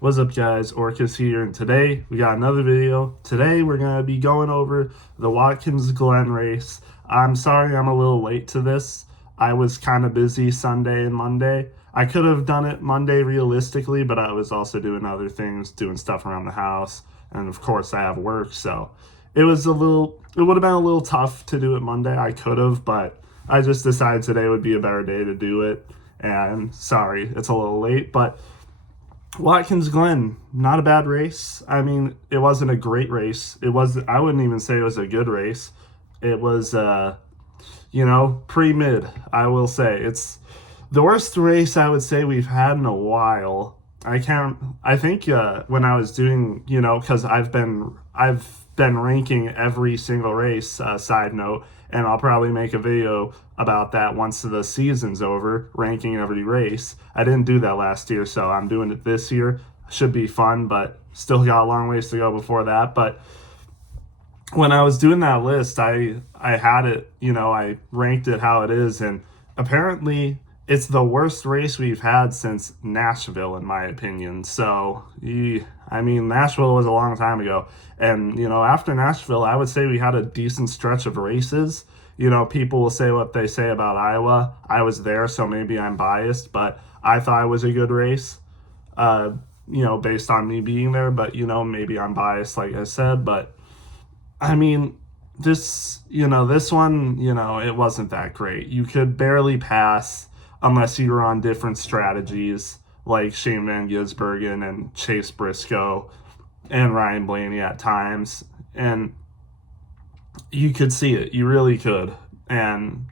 What's up, guys? Orcus here, and today we got another video. Today we're going to be going over the Watkins Glen Race. I'm sorry I'm a little late to this. I was kind of busy Sunday and Monday. I could have done it Monday realistically, but I was also doing other things, doing stuff around the house, and of course I have work, so it would have been a little tough to do it Monday. I could have, but I just decided today would be a better day to do it, and sorry, it's a little late, but Watkins Glen, not a bad race. I mean, it wasn't a great race. I wouldn't even say it was a good race. It was, pretty mid, I will say. It's the worst race I would say we've had in a while. I think when I was doing, because I've been ranking every single race, side note, and I'll probably make a video about that once the season's over, ranking every race. I didn't do that last year, so I'm doing it this year. Should be fun, but still got a long ways to go before that. But when I was doing that list, I had it, I ranked it how it is, and apparently it's the worst race we've had since Nashville, in my opinion. So, Nashville was a long time ago. And, after Nashville, I would say we had a decent stretch of races. People will say what they say about Iowa. I was there, so maybe I'm biased, but I thought it was a good race, based on me being there. But, maybe I'm biased, like I said. But, this one, it wasn't that great. You could barely pass unless you were on different strategies like Shane Van Gisbergen and Chase Briscoe and Ryan Blaney at times. And you could see it. You really could. And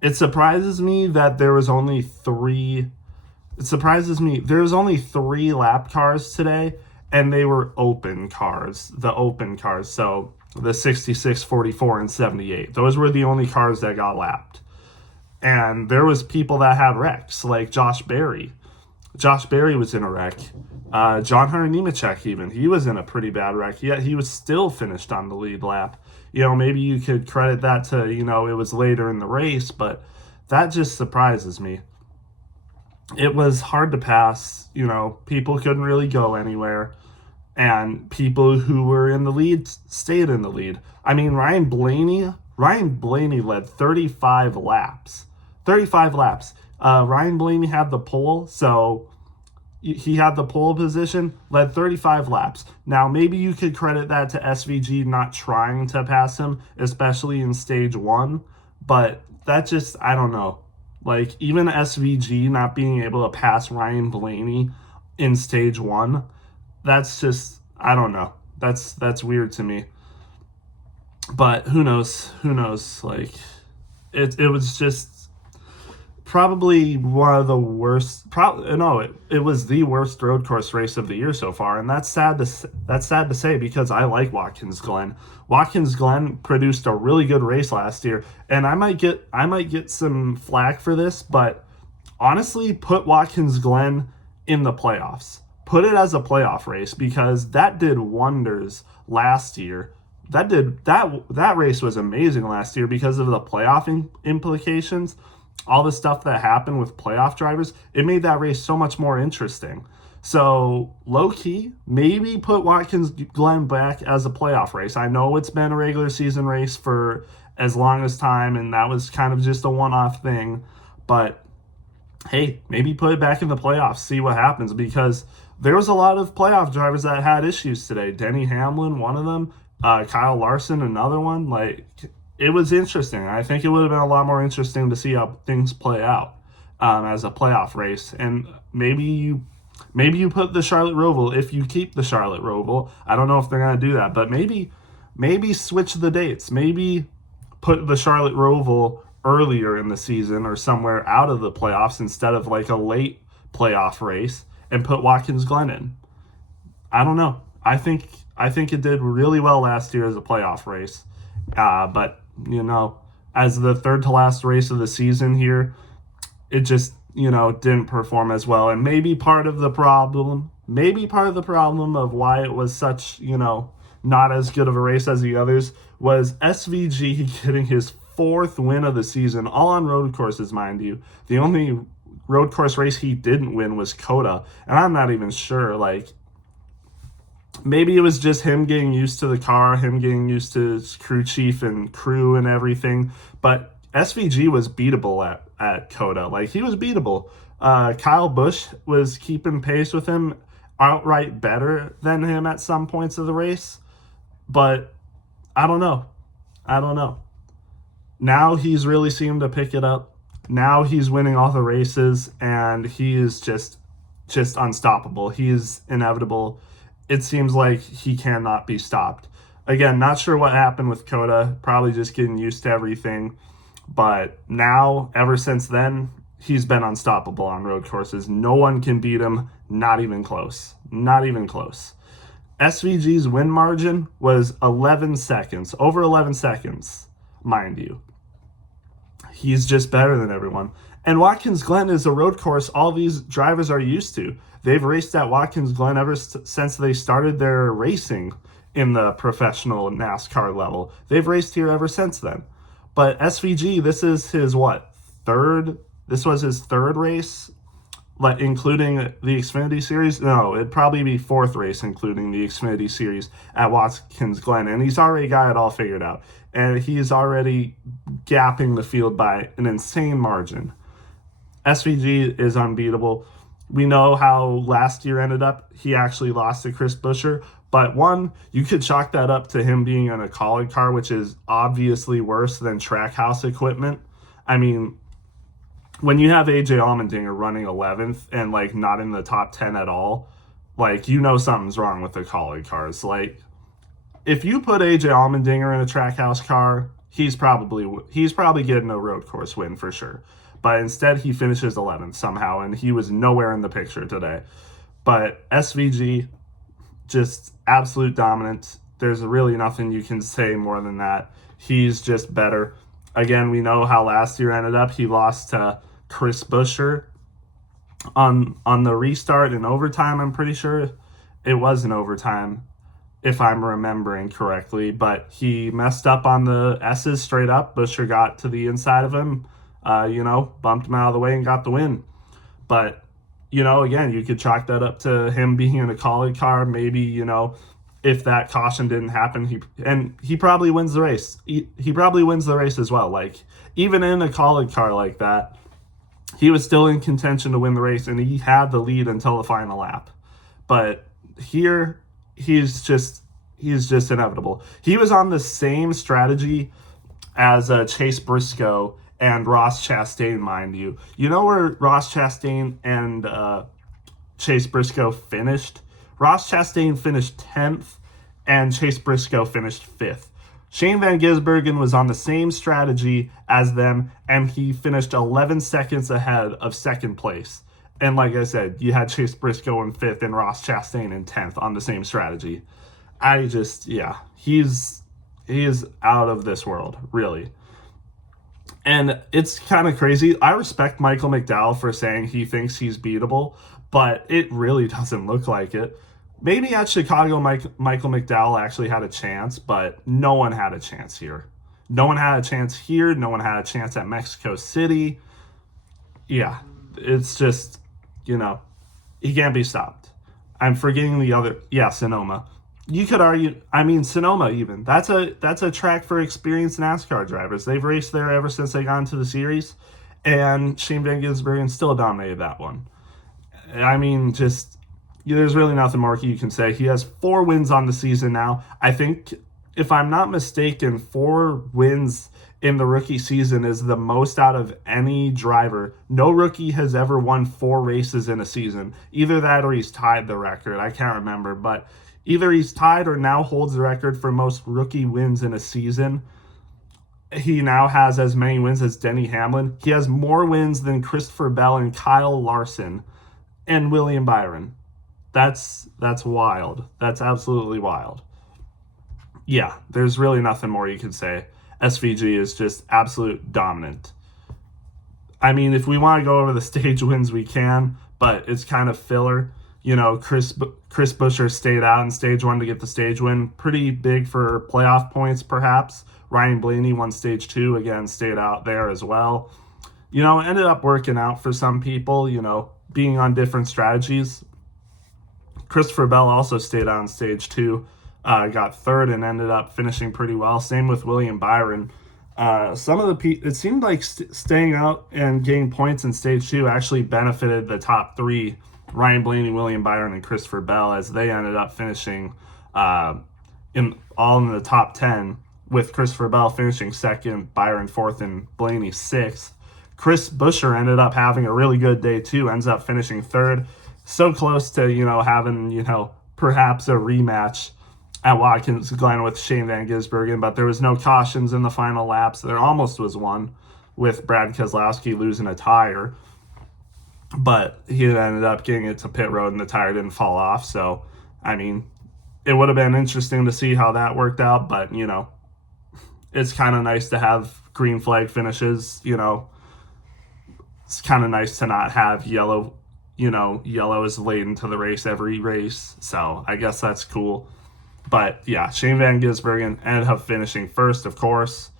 it surprises me that there was only three lap cars today, and they were open cars. So the 66, 44, and 78. Those were the only cars that got lapped. And there was people that had wrecks, like Josh Berry. Josh Berry was in a wreck. John Hunter Nemechek, even, he was in a pretty bad wreck, yet he was still finished on the lead lap. Maybe you could credit that to, it was later in the race, but that just surprises me. It was hard to pass. People couldn't really go anywhere. And people who were in the lead stayed in the lead. Ryan Blaney led 35 laps. 35 laps. Ryan Blaney had the pole, so he had the pole position, led 35 laps. Now, maybe you could credit that to SVG not trying to pass him, especially in stage one, but that just, I don't know. Like, even SVG not being able to pass Ryan Blaney in stage one, that's just, I don't know. That's weird to me. But who knows? Like, it was just probably one of the worst. It was the worst road course race of the year so far, and that's sad to say because I like Watkins Glen. Watkins Glen produced a really good race last year, and I might get some flack for this, but honestly, put Watkins Glen in the playoffs. Put it as a playoff race because that did wonders last year. That race was amazing last year because of the playoff implications, all the stuff that happened with playoff drivers. It made that race so much more interesting. So low key, maybe put Watkins Glen back as a playoff race. I know it's been a regular season race for as long as time, and that was kind of just a one-off thing. But hey, maybe put it back in the playoffs, see what happens, because there was a lot of playoff drivers that had issues today. Denny Hamlin, one of them. Kyle Larson, another one. Like, it was interesting. I think it would have been a lot more interesting to see how things play out as a playoff race. And maybe you put the Charlotte Roval, if you keep the Charlotte Roval. I don't know if they're going to do that, but maybe switch the dates. Maybe put the Charlotte Roval earlier in the season or somewhere out of the playoffs instead of like a late playoff race, and put Watkins Glen in. I don't know. I think it did really well last year as a playoff race. But, as the third to last race of the season here, it just, didn't perform as well. And maybe part of the problem of why it was such, not as good of a race as the others was SVG getting his fourth win of the season, all on road courses, mind you. The only road course race he didn't win was Coda, and I'm not even sure, like, maybe it was just him getting used to the car, him getting used to his crew chief and crew and everything. But SVG was beatable at Coda. Like, he was beatable. Kyle Busch was keeping pace with him, outright better than him at some points of the race. But I don't know. Now he's really seemed to pick it up. Now he's winning all the races, and he is just unstoppable. He is inevitable. It seems like he cannot be stopped. Again, not sure what happened with Coda. Probably just getting used to everything. But now, ever since then, he's been unstoppable on road courses. No one can beat him. Not even close. Not even close. SVG's win margin was 11 seconds. Over 11 seconds, mind you. He's just better than everyone. And Watkins Glen is a road course all these drivers are used to. They've raced at Watkins Glen ever since they started their racing in the professional NASCAR level. They've raced here ever since then. But SVG, this is his third? This was his third race, like including the Xfinity Series. No, it'd probably be fourth race, including the Xfinity Series at Watkins Glen. And he's already got it all figured out. And he's already gapping the field by an insane margin. SVG is unbeatable. We know how last year ended up. He actually lost to Chris Buescher. But one, you could chalk that up to him being in a Kaulig car, which is obviously worse than Trackhouse equipment. I mean, when you have AJ Allmendinger running 11th and like not in the top 10 at all, like, you know something's wrong with the Kaulig cars. Like, if you put AJ Allmendinger in a Trackhouse car, he's probably getting a road course win for sure. But instead, he finishes 11th somehow, and he was nowhere in the picture today. But SVG, just absolute dominance. There's really nothing you can say more than that. He's just better. Again, we know how last year ended up. He lost to Chris Buescher on the restart in overtime. I'm pretty sure it was in overtime, if I'm remembering correctly. But he messed up on the S's straight up. Buescher got to the inside of him, bumped him out of the way and got the win. But, again, you could chalk that up to him being in a Kaulig car. Maybe, if that caution didn't happen, he probably wins the race. He probably wins the race as well. Like, even in a Kaulig car like that, he was still in contention to win the race, and he had the lead until the final lap. But here, he's just inevitable. He was on the same strategy as Chase Briscoe and Ross Chastain, mind you. You know where Ross Chastain and Chase Briscoe finished? Ross Chastain finished 10th, and Chase Briscoe finished 5th. Shane Van Gisbergen was on the same strategy as them, and he finished 11 seconds ahead of second place. And like I said, you had Chase Briscoe in 5th and Ross Chastain in 10th on the same strategy. He is out of this world, really. And it's kind of crazy. I respect Michael McDowell for saying he thinks he's beatable, but it really doesn't look like it. Maybe at Chicago, Michael McDowell actually had a chance, but no one had a chance here. No one had a chance here. No one had a chance at Mexico City. Yeah, it's just, he can't be stopped. I'm forgetting the other. Yeah, Sonoma. You could argue, Sonoma even. That's a track for experienced NASCAR drivers. They've raced there ever since they got into the series, and Shane Van Gisbergen still dominated that one. There's really nothing more you can say. He has 4 wins on the season now. I think, if I'm not mistaken, 4 wins in the rookie season is the most out of any driver. No rookie has ever won 4 races in a season. Either that or he's tied the record. I can't remember, but either he's tied or now holds the record for most rookie wins in a season. He now has as many wins as Denny Hamlin. He has more wins than Christopher Bell and Kyle Larson and William Byron. That's wild. That's absolutely wild. Yeah, there's really nothing more you can say. SVG is just absolute dominant. If we want to go over the stage wins, we can, but it's kind of filler. Chris Buescher stayed out in stage 1 to get the stage win. Pretty big for playoff points, perhaps. Ryan Blaney won stage 2, again, stayed out there as well. ended up working out for some people, being on different strategies. Christopher Bell also stayed on stage 2, got third and ended up finishing pretty well. Same with William Byron. It seemed like staying out and getting points in stage 2 actually benefited the top 3, Ryan Blaney, William Byron, and Christopher Bell, as they ended up finishing in the top 10, with Christopher Bell finishing second, Byron fourth, and Blaney sixth. Chris Buescher ended up having a really good day too, ends up finishing third. So close to, having, perhaps a rematch at Watkins Glen with Shane Van Gisbergen, but there was no cautions in the final laps. There almost was one, with Brad Keselowski losing a tire, but he ended up getting it to pit road and the tire didn't fall off. So, it would have been interesting to see how that worked out, but, it's kind of nice to have green flag finishes, It's kind of nice to not have yellow is late into the race every race. So I guess that's cool. But yeah, Shane Van Gisbergen ended up finishing first, of course.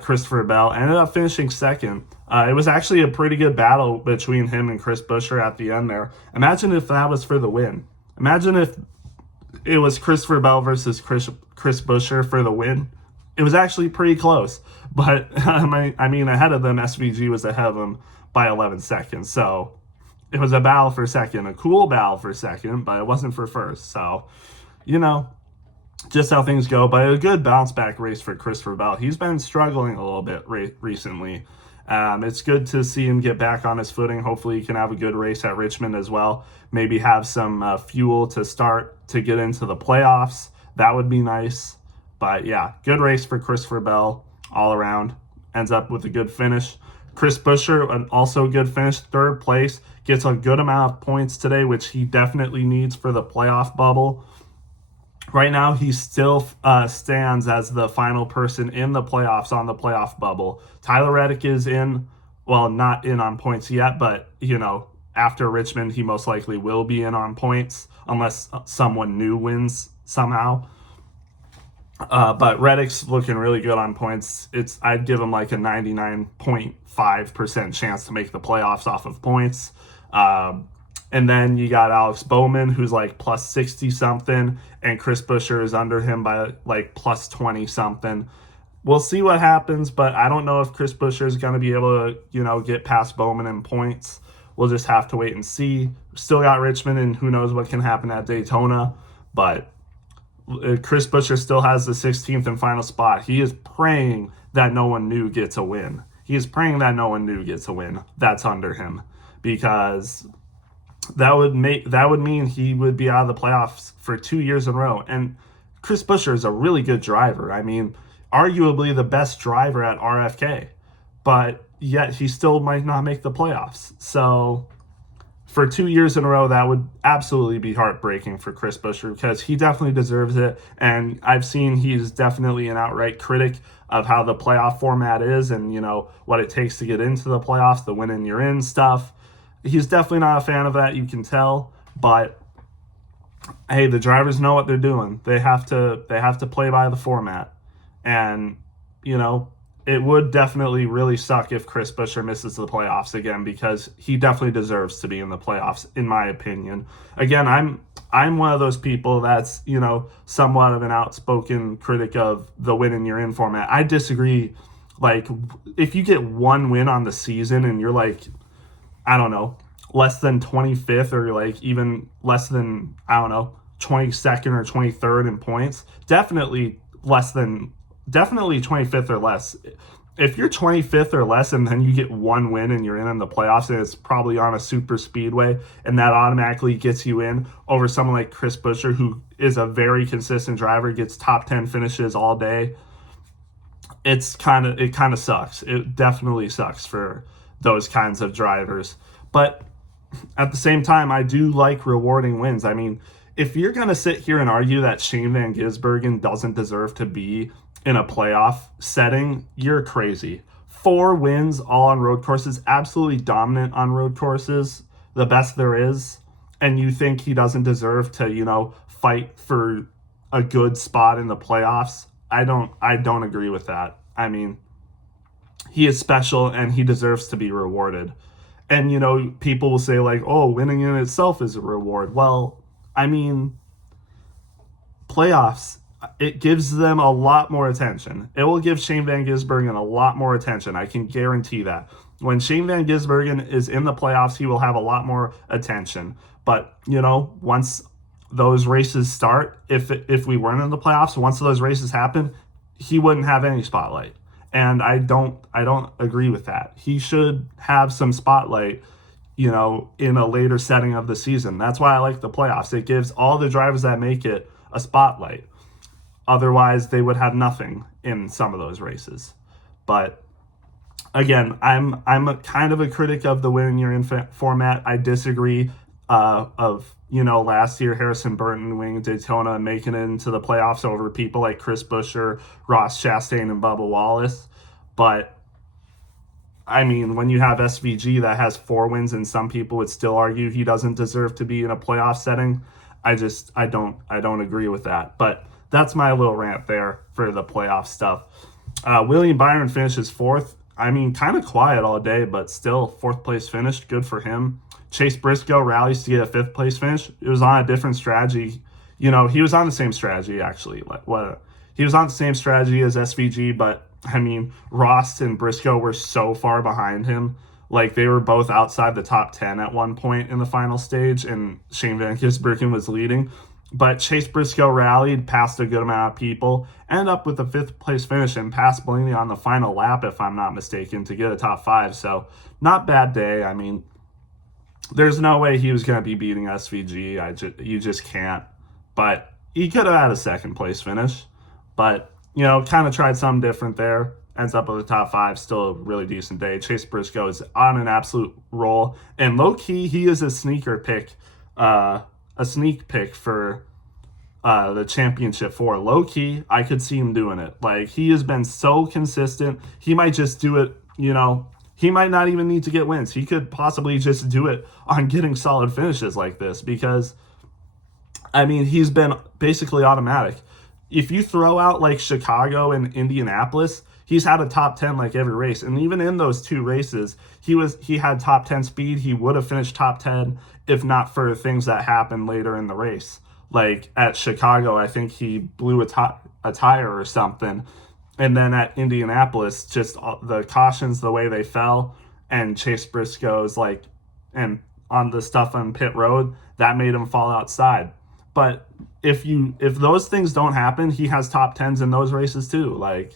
Christopher Bell ended up finishing second. It was actually a pretty good battle between him and Chris Buescher at the end there. Imagine if that was for the win. Imagine if it was Christopher Bell versus Chris Buescher for the win. It was actually pretty close. But, ahead of them, SVG was ahead of them by 11 seconds. So it was a battle for second, a cool battle for second, but it wasn't for first. So, just how things go. But a good bounce back race for Christopher Bell. He's been struggling a little bit recently. It's good to see him get back on his footing. Hopefully he can have a good race at Richmond as well. Maybe have some fuel to start to get into the playoffs. That would be nice. But yeah, good race for Christopher Bell all around. Ends up with a good finish. Chris Buescher, also a good finish, third place. Gets a good amount of points today, which he definitely needs for the playoff bubble. Right now, he still stands as the final person in the playoffs on the playoff bubble. Tyler Reddick is not in on points yet, but, after Richmond, he most likely will be in on points unless someone new wins somehow. But Reddick's looking really good on points. I'd give him like a 99.5% chance to make the playoffs off of points. And then you got Alex Bowman, who's like plus 60 something, and Chris Buescher is under him by like plus 20 something. We'll see what happens, but I don't know if Chris Buescher is going to be able to, get past Bowman in points. We'll just have to wait and see. Still got Richmond, and who knows what can happen at Daytona, but Chris Buescher still has the 16th and final spot. He is praying that no one new gets a win. That's under him, because that would mean he would be out of the playoffs for 2 years in a row. And Chris Buescher is a really good driver. Arguably the best driver at RFK, but yet he still might not make the playoffs. So for 2 years in a row, that would absolutely be heartbreaking for Chris Buescher, because he definitely deserves it. And I've seen he's definitely an outright critic of how the playoff format is and, what it takes to get into the playoffs, the win and you're in stuff. He's definitely not a fan of that, you can tell. But hey, the drivers know what they're doing. They have to play by the format. And, it would definitely really suck if Chris Buescher misses the playoffs again, because he definitely deserves to be in the playoffs, in my opinion. Again, I'm one of those people that's, somewhat of an outspoken critic of the win and you're in format. I disagree. Like, if you get one win on the season and you're like, I don't know, less than 25th, or like even less than, 22nd or 23rd in points, definitely 25th or less. If you're 25th or less and then you get one win and you're in the playoffs, and it's probably on a super speedway, and that automatically gets you in over someone like Chris Buescher, who is a very consistent driver, gets top 10 finishes all day, it kind of sucks. It definitely sucks for those kinds of drivers. But at the same time, I do like rewarding wins. If you're going to sit here and argue that Shane Van Gisbergen doesn't deserve to be in a playoff setting, you're crazy. 4 wins all on road courses, absolutely dominant on road courses, the best there is, and you think he doesn't deserve to, fight for a good spot in the playoffs? I don't agree with that. he is special and he deserves to be rewarded. And, people will say, like, oh, winning in itself is a reward. Well, I mean, playoffs, it gives them a lot more attention. It will give Shane Van Gisbergen a lot more attention. I can guarantee that. When Shane Van Gisbergen is in the playoffs, he will have a lot more attention. But, once those races start, if we weren't in the playoffs, once those races happen, he wouldn't have any spotlight. And I don't agree with that. He should have some spotlight, in a later setting of the season. That's why I like the playoffs. It gives all the drivers that make it a spotlight. Otherwise, they would have nothing in some of those races. But again, I'm a kind of a critic of the win you're in format. I disagree of last year Harrison Burton winning Daytona and making it into the playoffs over people like Chris Buescher, Ross Chastain, and Bubba Wallace. But I mean, when you have SVG that has 4 wins and some people would still argue he doesn't deserve to be in a playoff setting, I don't agree with that. But that's my little rant there for the playoff stuff. William Byron finishes 4th. I mean, kind of quiet all day, but still 4th place finish. Good for him. Chase Briscoe rallies to get a 5th place finish. It was on a different strategy. He was on the same strategy, actually. He was on the same strategy as SVG, but I mean, Ross and Briscoe were so far behind him. Like, they were both outside the top 10 at one point in the final stage, and Shane Van Gisbergen was leading. But Chase Briscoe rallied past a good amount of people, ended up with a 5th place finish and passed Blaney on the final lap, if I'm not mistaken, to get a top 5. So, not bad day. I mean, there's no way he was going to be beating SVG. You just can't. But he could have had a 2nd place finish. But, kind of tried something different there. Ends up with the top 5. Still a really decent day. Chase Briscoe is on an absolute roll. And low-key, he is a sneak pick for the championship 4. Low-key, I could see him doing it. Like, he has been so consistent. He might just do it, he might not even need to get wins. He could possibly just do it on getting solid finishes like this because, I mean, he's been basically automatic. If you throw out, like, Chicago and Indianapolis, he's had a top 10 like every race. And even in those 2 races, he had top 10 speed. He would have finished top 10 if not for things that happened later in the race. Like at Chicago, I think he blew a tire or something. And then at Indianapolis, just the cautions, the way they fell, and Chase Briscoe's and on the stuff on pit road, that made him fall outside. But if those things don't happen, he has top 10s in those races too. Like,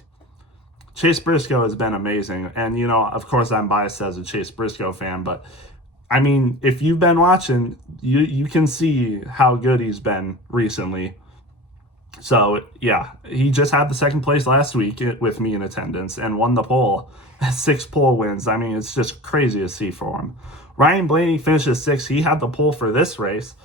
Chase Briscoe has been amazing. And, of course I'm biased as a Chase Briscoe fan, but I mean, if you've been watching, you can see how good he's been recently. So, yeah, he just had the 2nd place last week with me in attendance and won the pole. 6 pole wins. I mean, it's just crazy to see for him. Ryan Blaney finishes 6th. He had the pole for this race.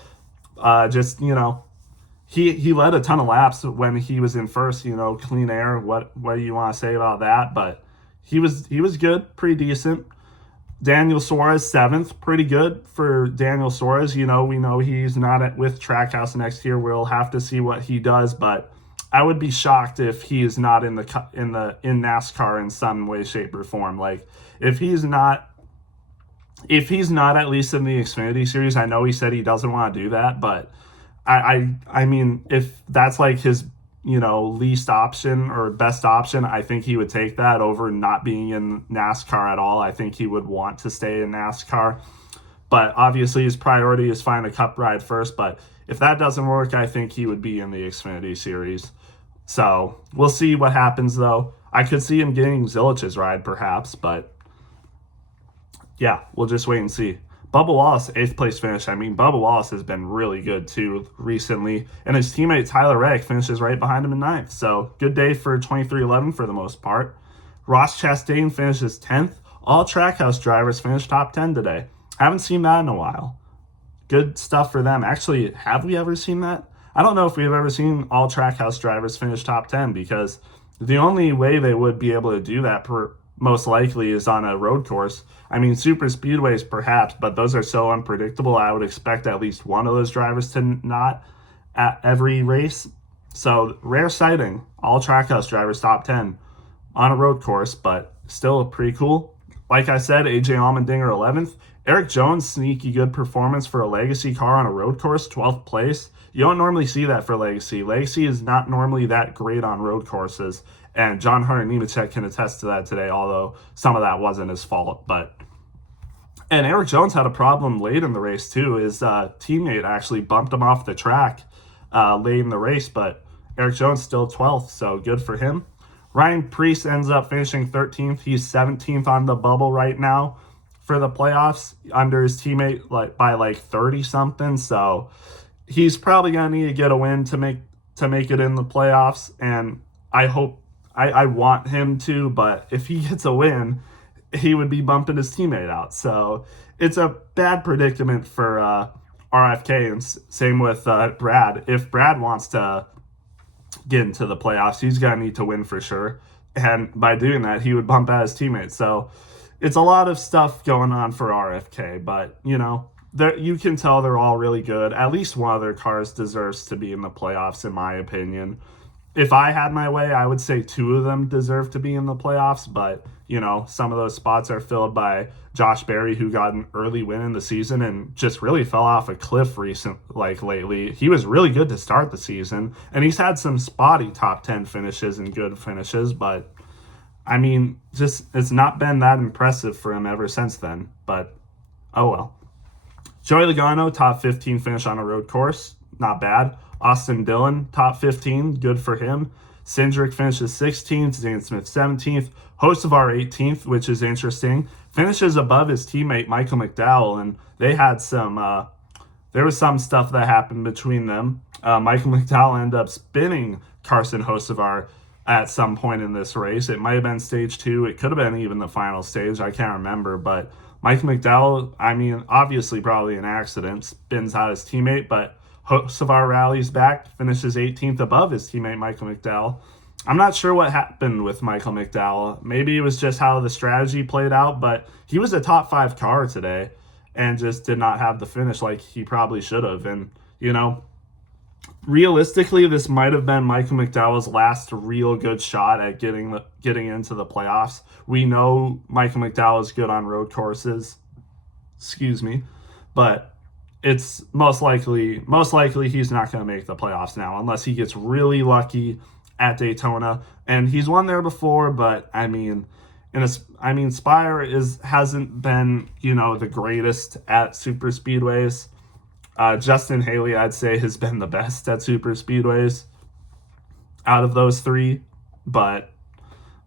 He led a ton of laps when he was in first, clean air. What do you want to say about that? But he was good, pretty decent. Daniel Suarez 7th, pretty good for Daniel Suarez. We know he's not with Trackhouse next year. We'll have to see what he does, but I would be shocked if he is not in NASCAR in some way, shape, or form. Like, if he's not at least in the Xfinity Series, I know he said he doesn't want to do that, but I mean, if that's like his least option or best option, I think he would take that over not being in NASCAR at all. I think he would want to stay in NASCAR, but obviously his priority is find a cup ride first. But if that doesn't work, I think he would be in the Xfinity Series. So we'll see what happens, though. I could see him getting Zilich's ride perhaps, but yeah, we'll just wait and see. Bubba Wallace, 8th place finish. I mean, Bubba Wallace has been really good too recently. And his teammate Tyler Reddick finishes right behind him in 9th. So good day for 2311 for the most part. Ross Chastain finishes 10th. All Trackhouse drivers finished top 10 today. Haven't seen that in a while. Good stuff for them. Actually, have we ever seen that? I don't know if we've ever seen all Trackhouse drivers finish top 10 because the only way they would be able to do that most likely is on a road course. I mean, super speedways perhaps, but those are so unpredictable. I would expect at least one of those drivers to not at every race. So rare sighting, all Trackhouse drivers top 10 on a road course, but still pretty cool. Like I said, AJ Allmendinger 11th. Eric Jones, sneaky good performance for a Legacy car on a road course, 12th place. You don't normally see that for Legacy. Legacy is not normally that great on road courses, and John Hunter Nemechek can attest to that today, although some of that wasn't his fault. And Eric Jones had a problem late in the race too. His teammate actually bumped him off the track late in the race, but Eric Jones still 12th, so good for him. Ryan Preece ends up finishing 13th. He's 17th on the bubble right now for the playoffs, under his teammate by 30 something. So he's probably gonna need to get a win to make it in the playoffs. And I want him to, but if he gets a win, he would be bumping his teammate out. So it's a bad predicament for RFK, and same with Brad. If Brad wants to get into the playoffs, he's going to need to win for sure. And by doing that, he would bump out his teammates. So it's a lot of stuff going on for RFK, but, you can tell they're all really good. At least one of their cars deserves to be in the playoffs, in my opinion. If I had my way, I would say two of them deserve to be in the playoffs, but, some of those spots are filled by Josh Berry, who got an early win in the season and just really fell off a cliff lately. He was really good to start the season, and he's had some spotty top 10 finishes and good finishes, but, it's not been that impressive for him ever since then, but, oh well. Joey Logano, top 15 finish on a road course, not bad. Austin Dillon, top 15, good for him. Cindric finishes 16th, Zane Smith 17th, Hocevar 18th, which is interesting. Finishes above his teammate Michael McDowell, and they had there was some stuff that happened between them. Michael McDowell ended up spinning Carson Hocevar at some point in this race. It might have been stage 2. It could have been even the final stage. I can't remember, but Michael McDowell, obviously probably an accident, spins out his teammate, but Hocevar rallies back, finishes 18th above his teammate Michael McDowell. I'm not sure what happened with Michael McDowell. Maybe it was just how the strategy played out, but he was a top 5 car today and just did not have the finish like he probably should have. And, realistically, this might have been Michael McDowell's last real good shot at getting into the playoffs. We know Michael McDowell is good on road courses. But it's most likely he's not going to make the playoffs now unless he gets really lucky at Daytona. And he's won there before, but Spire hasn't been, the greatest at super speedways. Justin Haley, I'd say, has been the best at super speedways out of those 3, but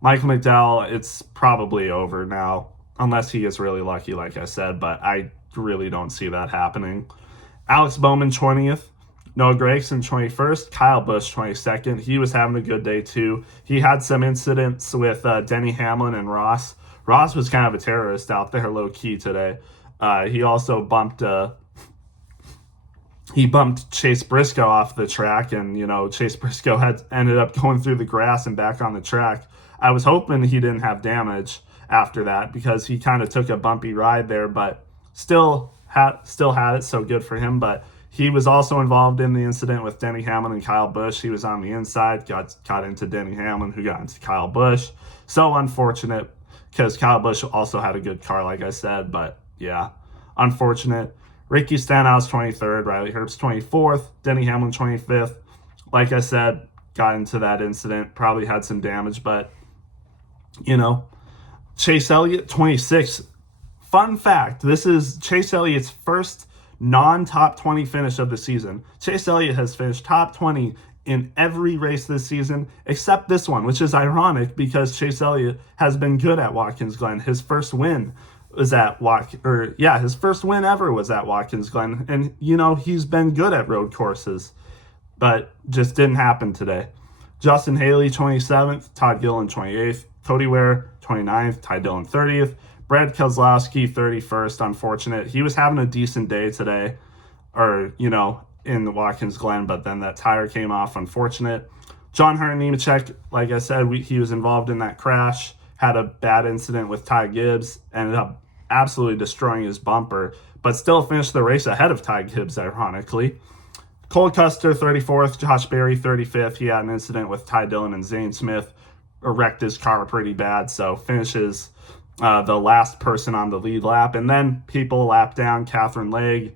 Michael McDowell, it's probably over now unless he gets really lucky, like I said, but I really don't see that happening. Alex Bowman 20th, Noah Gragson 21st, Kyle Busch 22nd. He was having a good day too. He had some incidents with Denny Hamlin and Ross. Ross was kind of a terrorist out there low key today. He also bumped Chase Briscoe off the track, and Chase Briscoe had ended up going through the grass and back on the track. I was hoping he didn't have damage after that because he kind of took a bumpy ride there, but still had it, so good for him. But he was also involved in the incident with Denny Hamlin and Kyle Busch. He was on the inside, got into Denny Hamlin, who got into Kyle Busch. So unfortunate because Kyle Busch also had a good car, like I said, but yeah, unfortunate. Ricky Stenhouse 23rd, Riley Herbst 24th, Denny Hamlin 25th. Like I said, got into that incident, probably had some damage, but Chase Elliott 26th. Fun fact, this is Chase Elliott's first non-top 20 finish of the season. Chase Elliott has finished top 20 in every race this season except this one, which is ironic because Chase Elliott has been good at Watkins Glen. His first win was at his first win ever was at Watkins Glen, and he's been good at road courses, but just didn't happen today. Justin Haley 27th, Todd Gilliland 28th, Cody Ware 29th, Ty Dillon 30th, Brad Keselowski 31st. Unfortunate. He was having a decent day today, in the Watkins Glen, but then that tire came off. Unfortunate. John Hunter Nemechek, like I said, he was involved in that crash, had a bad incident with Ty Gibbs, ended up absolutely destroying his bumper, but still finished the race ahead of Ty Gibbs, ironically. Cole Custer 34th, Josh Berry 35th. He had an incident with Ty Dillon and Zane Smith. wrecked his car pretty bad, so finishes the last person on the lead lap. And then people lap down. Catherine Legge,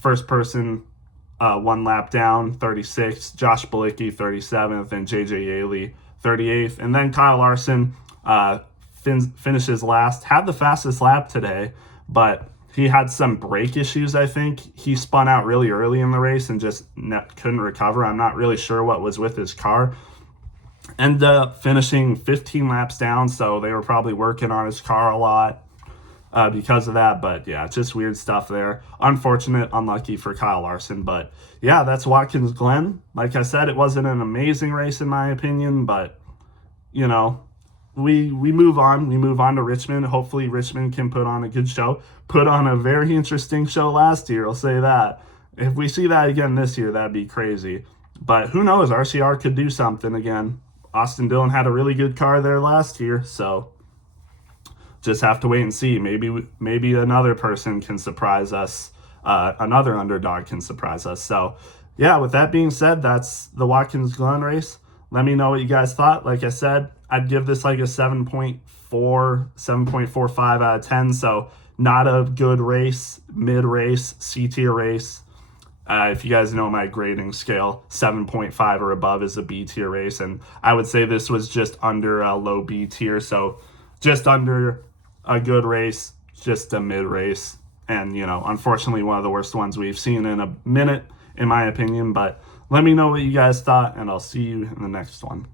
first person, 1 lap down, 36th. Josh Bilicki, 37th. And JJ Yaley, 38th. And then Kyle Larson finishes last. Had the fastest lap today, but he had some brake issues, I think. He spun out really early in the race and just couldn't recover. I'm not really sure what was with his car. Ended up finishing 15 laps down, so they were probably working on his car a lot because of that. But yeah, just weird stuff there. Unfortunate, unlucky for Kyle Larson. But yeah, that's Watkins Glen. Like I said, it wasn't an amazing race in my opinion, but you know, we move on. We move on to Richmond. Hopefully Richmond can put on a good show. Put on a very interesting show last year, I'll say that. If we see that again this year, that'd be crazy. But who knows? RCR could do something again. Austin Dillon had a really good car there last year, so just have to wait and see. Maybe another person can surprise us. Another underdog can surprise us. So, yeah, with that being said, that's the Watkins Glen race. Let me know what you guys thought. Like I said, I'd give this like a 7.4, 7.45 out of 10. So, not a good race, mid-race, C-tier race. If you guys know my grading scale, 7.5 or above is a B tier race. And I would say this was just under a low B tier. So just under a good race, just a mid race. And, you know, unfortunately, one of the worst ones we've seen in a minute, in my opinion. But let me know what you guys thought, and I'll see you in the next one.